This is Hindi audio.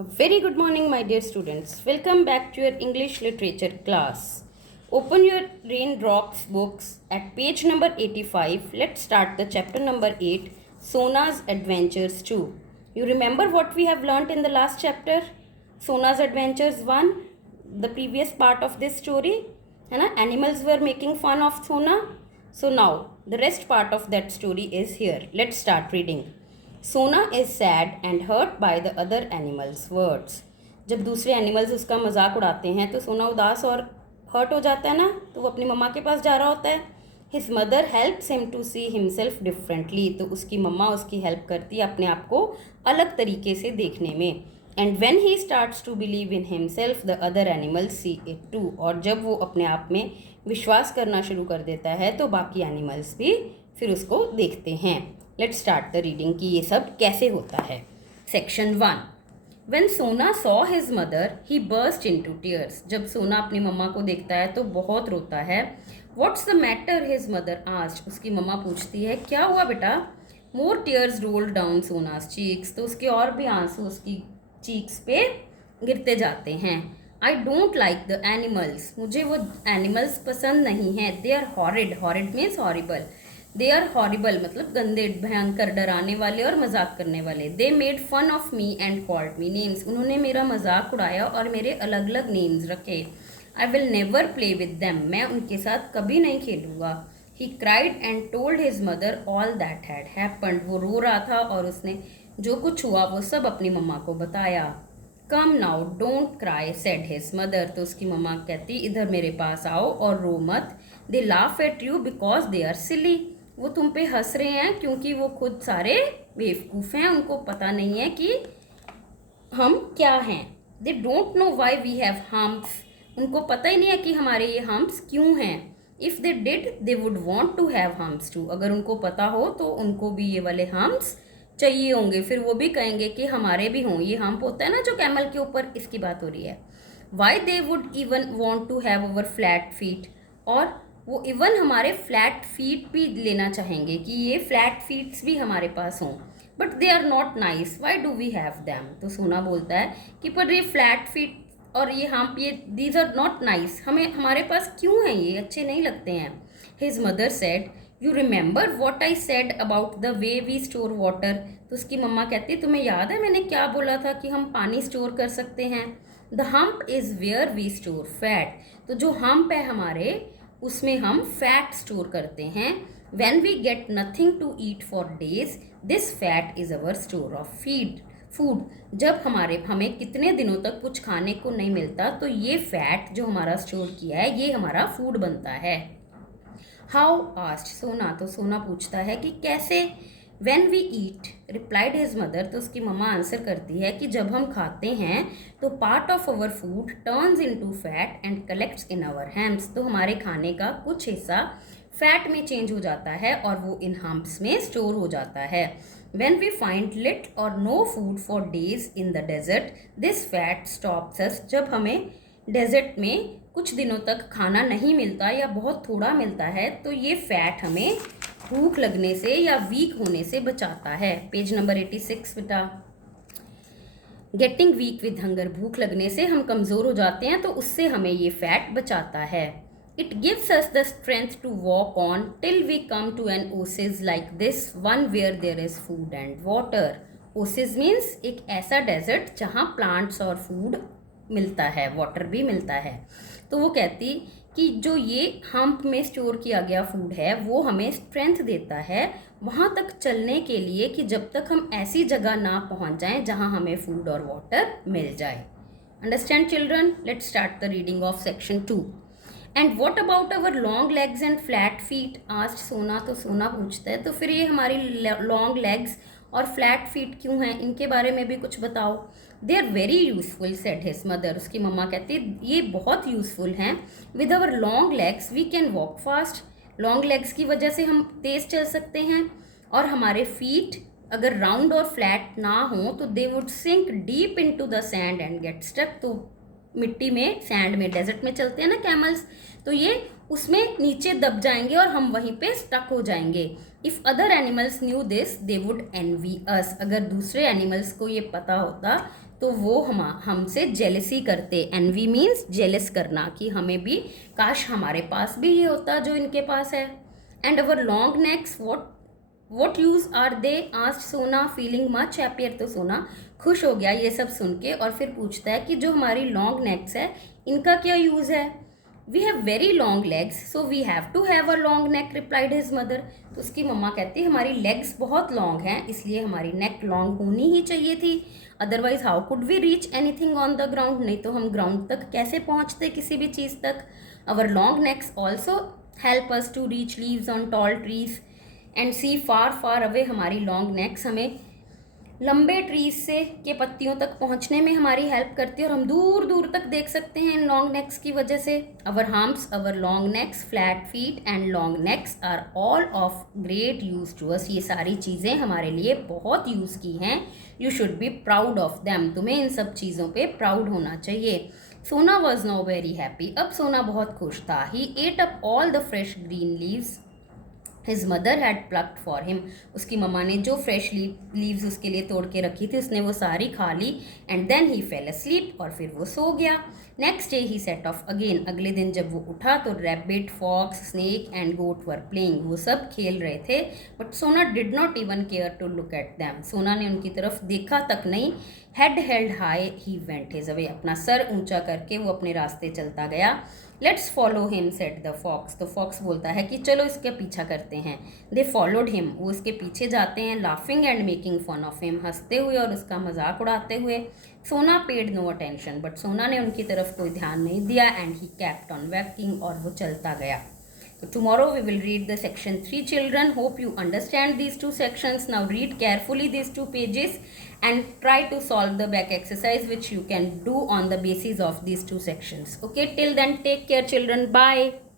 A very good morning, my dear students. Welcome back to your English literature class. Open your Raindrops books at page number 85. Let's start the chapter number 8, Sona's Adventures 2. You remember what we have learnt in the last chapter? Sona's Adventures 1, the previous part of this story. Animals were making fun of Sona. So now, the rest part of that story is here. Let's start reading. Sona is sad and hurt by the other animals words. जब दूसरे एनिमल्स उसका मजाक उड़ाते हैं तो सोना उदास और हर्ट हो जाता है ना, तो वो अपनी मम्मा के पास जा रहा होता है. His mother helps him to see himself differently. तो उसकी मम्मा उसकी हेल्प करती है अपने आप को अलग तरीके से देखने में. And when he starts to believe in himself the other animals see it too. और जब वो अपने आप में विश्वास करना शुरू कर देता है तो बाकी एनिमल्स भी फिर उसको देखते हैं. लेट्स स्टार्ट द रीडिंग कि ये सब कैसे होता है. सेक्शन 1. व्हेन सोना सॉ हिज मदर ही बर्स्ट इनटू टीयर्स. जब सोना अपनी मम्मा को देखता है तो बहुत रोता है. What's the matter his mother asked. उसकी मम्मा पूछती है क्या हुआ बेटा. More tears rolled down Sona's cheeks. तो उसके और भी आंसू उसकी चीक्स पे गिरते जाते हैं. I don't like the animals. मुझे वो एनिमल्स पसंद नहीं है. They are horrid. Horrid means horrible. They are horrible मतलब गंदे, भयंकर, डराने वाले और मजाक करने वाले. They made fun of me and called me names. उन्होंने मेरा मजाक उड़ाया और मेरे अलग अलग नेम्स रखे. I will never play with them. मैं उनके साथ कभी नहीं खेलूँगा. He cried and told his mother all that had happened. वो रो रहा था और उसने जो कुछ हुआ वो सब अपनी मम्मा को बताया. Come now don't cry said his mother. तो उसकी मम्मा कहती इधर मेरे पास आओ और रो मत. They laugh at you because they are silly. वो तुम पे हंस रहे हैं क्योंकि वो खुद सारे बेवकूफ़ हैं. उनको पता नहीं है कि हम क्या हैं. They don't know why we have humps. उनको पता ही नहीं है कि हमारे ये हम्प्स क्यों हैं. If they did they would want to have humps too. अगर उनको पता हो तो उनको भी ये वाले हम्प्स चाहिए होंगे. फिर वो भी कहेंगे कि हमारे भी हों. ये हम्प होता है ना जो कैमल के ऊपर, इसकी बात हो रही है. Why they would even want to have our flat feet. और वो इवन हमारे फ्लैट फीट भी लेना चाहेंगे कि ये फ्लैट फीट्स भी हमारे पास हों. But they are not nice. Why do we have them. तो सोना बोलता है कि पर ये फ्लैट फीट और ये हम्प, ये दीज आर नॉट नाइस. हमारे पास क्यों हैं, ये अच्छे नहीं लगते हैं. His mother said you remember what I said about the way we store water. तो उसकी मम्मा कहती तुम्हें याद है मैंने क्या बोला था कि हम पानी स्टोर कर सकते हैं. The hump is where we store fat. तो जो हम्प है हमारे, उसमें हम फैट स्टोर करते हैं. When we get nothing to eat for days this fat is our store of food. जब हमें कितने दिनों तक कुछ खाने को नहीं मिलता तो ये फैट जो हमारा स्टोर किया है ये हमारा फूड बनता है. How asked Sona. तो सोना पूछता है कि कैसे. When we eat, replied his mother. तो उसकी मम्मा आंसर करती है कि जब हम खाते हैं तो part of our food turns into fat and collects in our humps. तो हमारे खाने का कुछ हिस्सा फैट में चेंज हो जाता है और वो इन हम्प्स में स्टोर हो जाता है. When we find little or no food for days in the desert, this fat stops us. जब हमें डेजर्ट में कुछ दिनों तक खाना नहीं मिलता या बहुत थोड़ा मिलता है तो ये फैट हमें भूख लगने से या वीक होने से बचाता है. पेज नंबर 86 बेटा. Getting weak with hunger. भूख लगने से हम कमज़ोर हो जाते हैं तो उससे हमें ये फैट बचाता है. It gives us the strength to walk on till we come to an oasis like this one where there is food and water. Oasis means एक ऐसा डेजर्ट जहाँ प्लांट्स और फूड मिलता है, वाटर भी मिलता है. तो वो कहती कि जो ये हम्प में स्टोर किया गया फूड है वो हमें स्ट्रेंथ देता है वहाँ तक चलने के लिए कि जब तक हम ऐसी जगह ना पहुँच जाएं जहाँ हमें फूड और वाटर मिल जाए. Understand children. Let's start the reading of section 2. And what about our long legs and flat feet asked Sona. तो सोना पूछता है तो फिर ये हमारी लॉन्ग लेग्स और फ्लैट फीट क्यों हैं, इनके बारे में भी कुछ बताओ. They are very useful said his mother. उसकी मम्मा कहती ये बहुत यूजफुल हैं. With our long legs we can walk fast. Long legs की वजह से हम तेज़ चल सकते हैं. और हमारे फीट अगर राउंड और फ्लैट ना हो तो they would sink deep into the sand and get stuck. तो मिट्टी में, सैंड में, डेजर्ट में चलते हैं ना कैमल्स, तो ये उसमें नीचे दब जाएंगे और हम वहीं पे स्टक हो जाएंगे. If other animals knew this they would envy us. अगर दूसरे एनिमल्स को ये पता होता तो वो हमसे जेलसी करते। एनवी मीन्स जेलस करना, कि हमें भी काश हमारे पास भी ये होता जो इनके पास है। And our long necks what use are they asked Sona feeling much happier. तो सोना खुश हो गया ये सब सुन के और फिर पूछता है कि जो हमारी लॉन्ग नेक्स है इनका क्या यूज़ है। We have very long legs so we have to have a long neck, replied his mother. तो उसकी मम्मा कहती है हमारी लेग्स बहुत लॉन्ग हैं इसलिए हमारी नेक लॉन्ग होनी ही चाहिए थी, otherwise how could we reach anything on the ground. नहीं तो हम ग्राउंड तक कैसे पहुंचते किसी भी चीज़ तक। Our long necks also help us to reach leaves on tall trees and see far far away. हमारी लॉन्ग नेक्स हमें लंबे ट्रीज से के पत्तियों तक पहुंचने में हमारी हेल्प करती है और हम दूर दूर तक देख सकते हैं इन लॉन्ग नेक्स की वजह से। Our humps, our long necks, flat feet and long necks are all of great use to us. ये सारी चीज़ें हमारे लिए बहुत यूज़ की हैं। You should be proud of them. तुम्हें इन सब चीज़ों पे प्राउड होना चाहिए। सोना वॉज नाउ वेरी हैप्पी। अब सोना बहुत खुश था। He ate up all the fresh green leaves his mother had plucked for him. उसकी मम्मा ने जो फ्रेश लीव्स उसके लिए तोड़ के रखी थी उसने वो सारी खा ली। And then he fell asleep, और फिर वो सो गया। Next day he set off again. अगले दिन जब वो उठा तो rabbit, fox, snake and goat were playing. वो सब खेल रहे थे but Sona did not even care to look at them. Sona ने उनकी तरफ देखा तक नहीं। Head held high he went his away. अपना सर ऊंचा करके वो अपने रास्ते चलता गया। Let's follow him said the fox. तो फॉक्स बोलता है कि चलो इसका पीछा करते हैं। They followed him. वो इसके पीछे जाते हैं। Laughing and making fun of him, हंसते हुए और उसका मजाक उड़ाते हुए। सोना पेड नो अटेंशन, बट सोना ने उनकी तरफ कोई ध्यान नहीं दिया। And he kept on walking, और वो चलता गया। So tomorrow we will read the section 3 children. Hope you understand these two sections. Now read carefully these two pages and try to solve the back exercise which you can do on the basis of these two sections. Okay, till then take care children. Bye.